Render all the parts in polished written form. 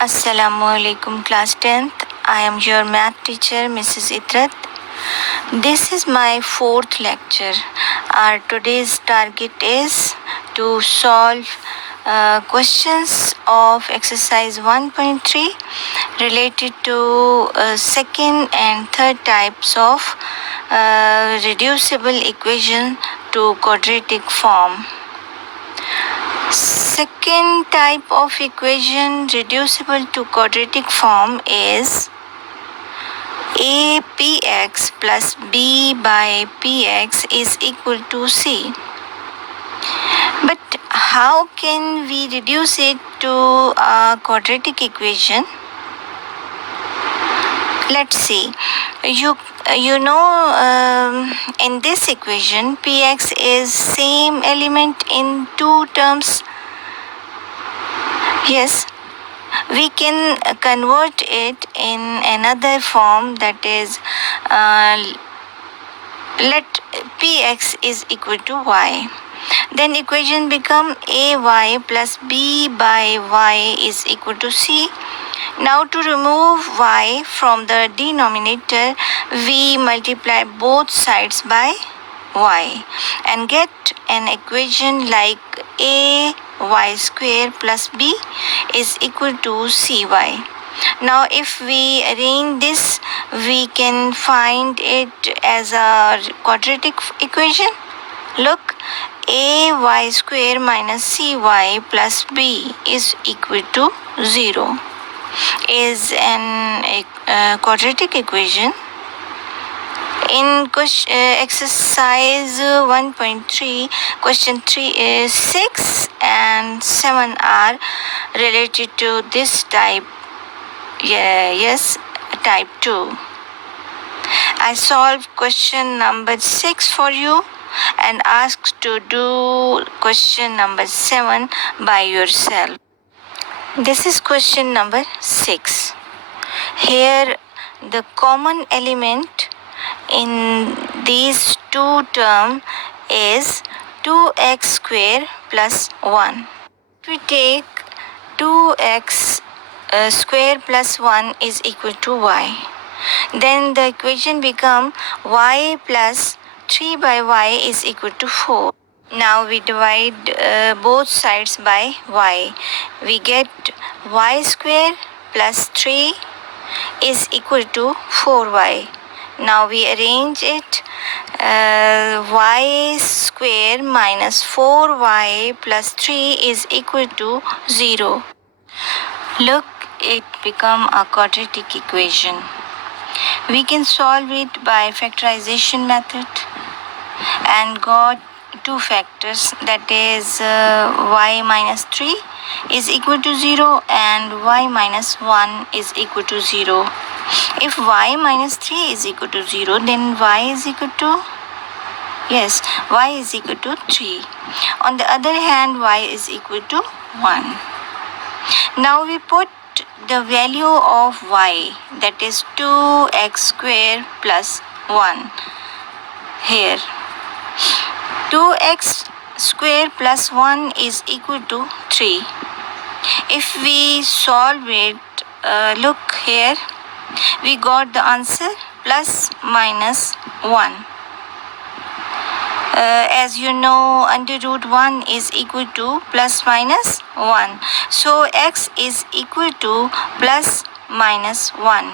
Assalamualaikum class 10th. I am your math teacher Mrs. Idrat. This is my fourth lecture. Our today's target is to solve questions of exercise 1.3 related to second and third types of reducible equation to quadratic form. Second type of equation reducible to quadratic form is apx plus b by px is equal to c. But how can we reduce it to a quadratic equation? Let's see. In this equation, px is same element in two terms. Yes, we can convert it in another form, that is, let px is equal to y. Then equation become ay plus b by y is equal to c. Now to remove y from the denominator, we multiply both sides by y and get an equation like ay square plus b is equal to cy. Now if we arrange this, we can find it as a quadratic equation. Look, ay square minus cy plus b is equal to 0 is an quadratic equation. In exercise 1.3, question 6 and 7 are related to this type. Yes, type 2. I solved question number 6 for you and asked to do question number 7 by yourself. This is question number 6. Here the common element in these two terms is 2x square plus 1. If we take 2x square plus 1 is equal to y, then the equation become y plus 3 by y is equal to 4. Now we divide both sides by y. We get y square plus 3 is equal to 4y. Now we arrange it. Y square minus 4y plus 3 is equal to 0. Look, it become a quadratic equation. We can solve it by factorization method and got two factors, that is y minus 3 is equal to 0 and y minus 1 is equal to 0. If y minus 3 is equal to 0, then y is equal to, yes, y is equal to 3. On the other hand, y is equal to 1. Now we put the value of y, that is 2x square plus 1 here. 2x square plus 1 is equal to 3. If we solve it, look here, we got the answer plus minus 1. As you know, under root 1 is equal to plus minus 1. So x is equal to plus minus 1.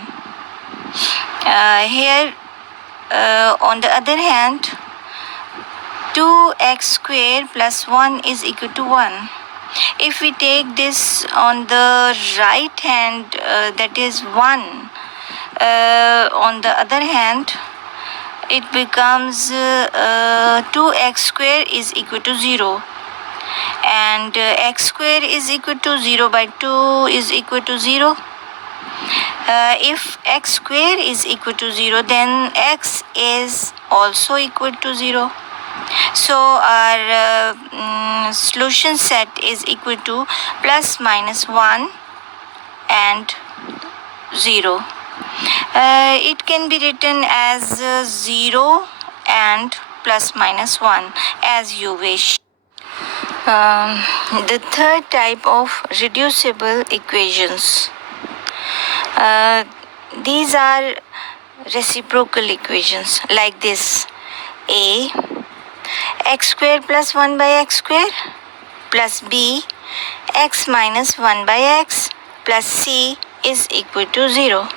Here, on the other hand, 2x square plus 1 is equal to 1. If we take this on the right hand, that is 1. On the other hand, it becomes 2x square is equal to 0. And x square is equal to 0 by 2 is equal to 0. If x square is equal to 0, then x is also equal to 0. So our solution set is equal to plus minus 1 and 0. It can be written as 0 and plus minus 1 as you wish. The third type of reducible equations. Uh, these are reciprocal equations like this. A x square plus 1 by x square plus b x minus 1 by x plus c is equal to 0, or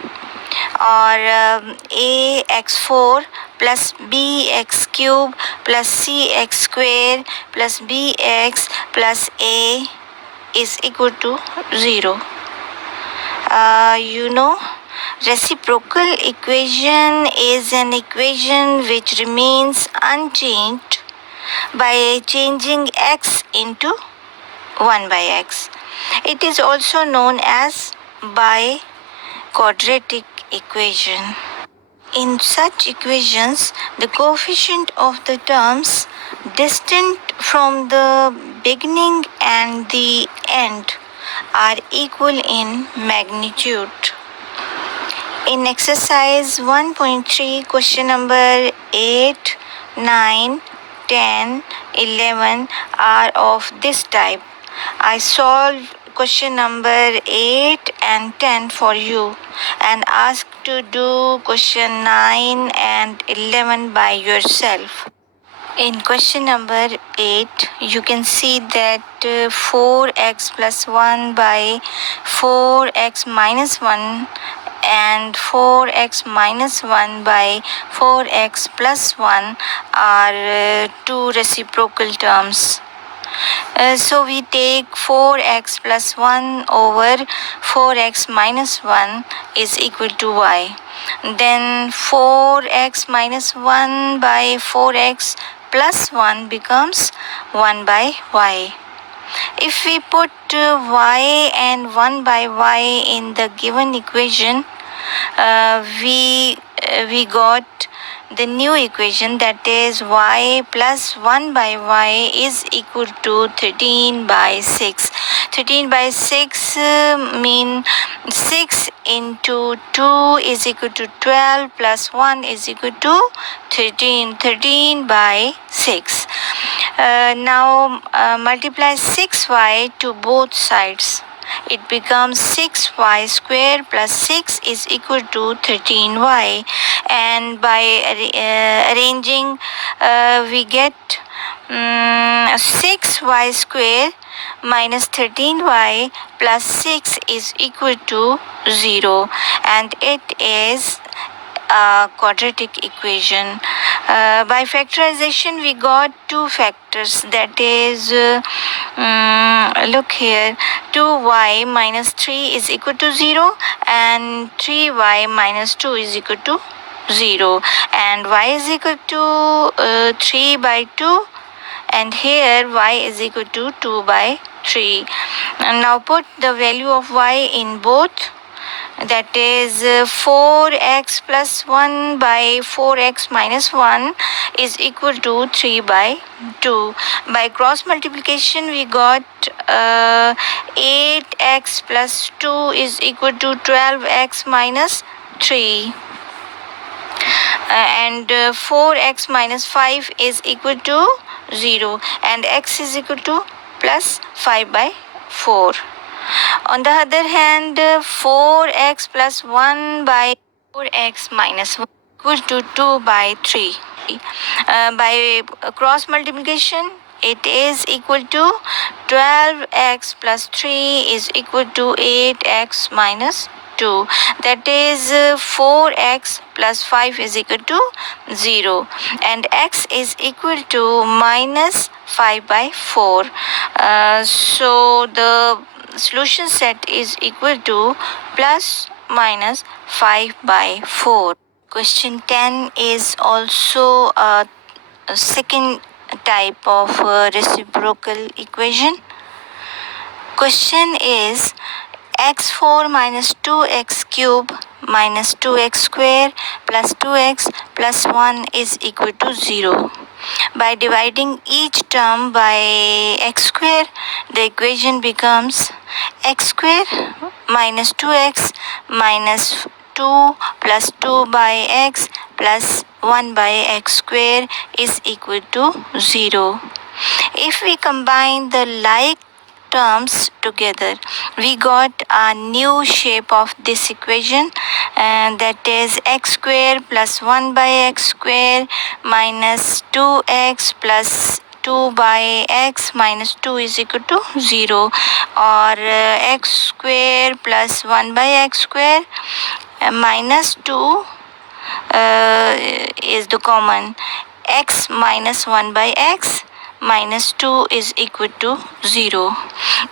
a x4 plus b x cube plus c x square plus b x plus a is equal to 0. You know, reciprocal equation is an equation which remains unchanged by changing x into 1 by x. It is also known as biquadratic equation. In such equations, the coefficient of the terms distant from the beginning and the end are equal in magnitude. In exercise 1.3, question number 8, 9, 10, 11 are of this type. I solved question number 8 and 10 for you and asked to do question 9 and 11 by yourself. In question number 8, you can see that 4x plus 1 by 4x minus 1 and 4x minus 1 by 4x plus 1 are two reciprocal terms. So we take 4x plus 1 over 4x minus 1 is equal to y. Then 4x minus 1 by 4x plus 1 becomes 1 by y. If we put y and 1 by y in the given equation, we got the new equation, that is y plus 1 by y is equal to 13 by 6. 13 by 6 mean 6 into 2 is equal to 12 plus 1 is equal to 13. 13 by 6. Now multiply 6y to both sides. It becomes 6y square plus 6 is equal to 13y, and by arranging we get 6y square minus 13y plus 6 is equal to 0, and it is a quadratic equation. By factorization we got two factors, that is look here, 2y minus 3 is equal to 0 and 3y minus 2 is equal to 0, and y is equal to 3 by 2, and here y is equal to 2 by 3. And now put the value of y in both, that is 4x plus 1 by 4x minus 1 is equal to 3 by 2. By cross multiplication we got 8x plus 2 is equal to 12x minus 3. And 4x minus 5 is equal to 0, and x is equal to plus 5 by 4. On the other hand, 4x plus 1 by 4x minus 1 equal to 2 by 3. By cross multiplication, it is equal to 12x plus 3 is equal to 8x minus 2. That is 4x plus 5 is equal to 0, and x is equal to minus 5 by 4. So the solution set is equal to plus minus 5 by 4. Question 10 is also a second type of reciprocal equation. Question is x4 minus 2x cube minus 2x square plus 2x plus 1 is equal to 0. By dividing each term by x square, the equation becomes x square minus 2x minus 2 plus 2 by x plus 1 by x square is equal to 0. If we combine the like terms together. We got a new shape of this equation, and that is x square plus 1 by x square minus 2x plus 2 by x minus 2 is equal to 0, or x square plus 1 by x square minus 2 is the common. X minus 1 by x minus 2 is equal to 0.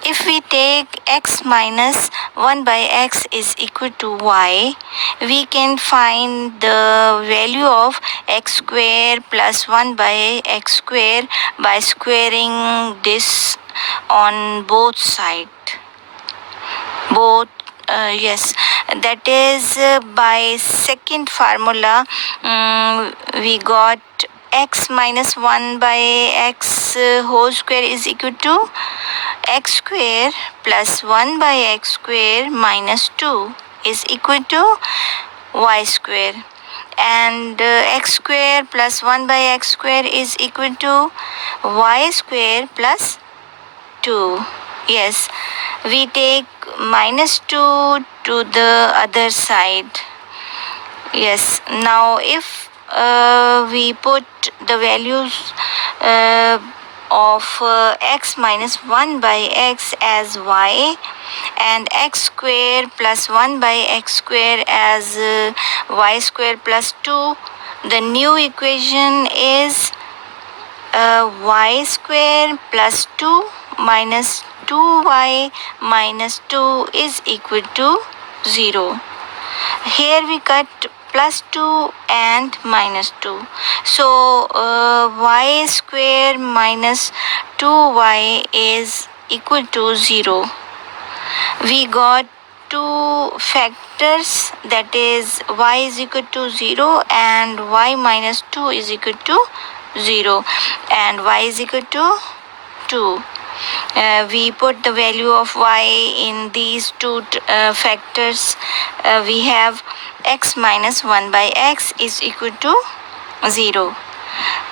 If we take x minus 1 by x is equal to y, we can find the value of x square plus 1 by x square by squaring this on both sides. Yes, that is by second formula. We got x minus 1 by x whole square is equal to x square plus 1 by x square minus 2 is equal to y square, and x square plus 1 by x square is equal to y square plus 2. Yes, we take minus 2 to the other side. Yes, now if we put the values of x minus 1 by x as y and x square plus 1 by x square as y square plus 2, the new equation is y square plus 2 minus 2y minus 2 is equal to 0. Here we cut plus 2 and minus 2. So y square minus 2y is equal to 0. We got two factors, that is y is equal to 0 and y minus 2 is equal to 0, and y is equal to 2. We put the value of y in these two factors. We have x minus 1 by x is equal to 0,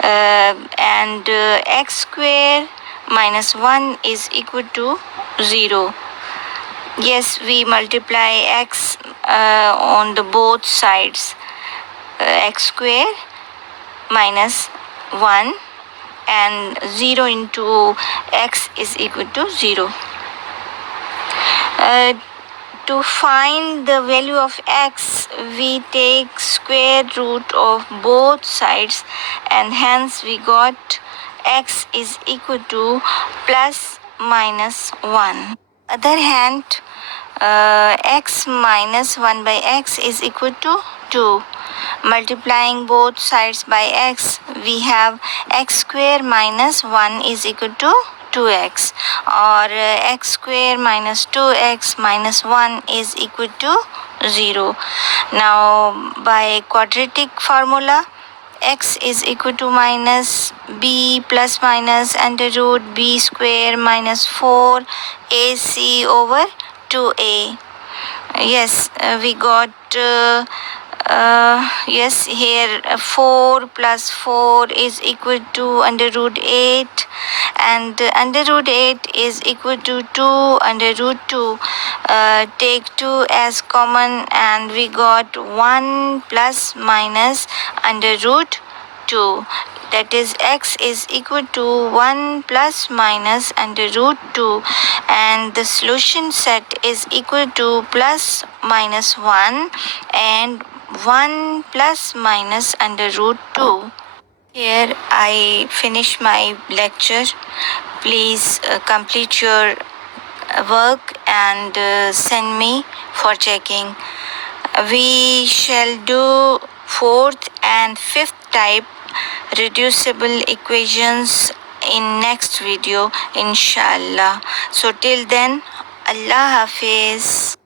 and x square minus 1 is equal to 0. Yes, we multiply x on the both sides. X square minus 1 and 0 into x is equal to 0. To find the value of x, we take square root of both sides, and hence we got x is equal to plus minus 1. Other hand, x minus 1 by x is equal to 2. Multiplying both sides by x, we have x square minus 1 is equal to 2x, or x square minus 2x minus 1 is equal to 0. Now by quadratic formula, x is equal to minus b plus minus under root b square minus 4 ac over 2a. Yes, we got yes, here 4 plus 4 is equal to under root 8, and under root 8 is equal to 2 under root 2. Take 2 as common, and we got 1 plus minus under root 2. That is, x is equal to 1 plus minus under root 2, and the solution set is equal to plus minus 1 and 1 plus minus under root 2. Here I finish my lecture. Please complete your work and send me for checking. We shall do fourth and fifth type reducible equations in next video, inshallah. So till then, Allah Hafiz.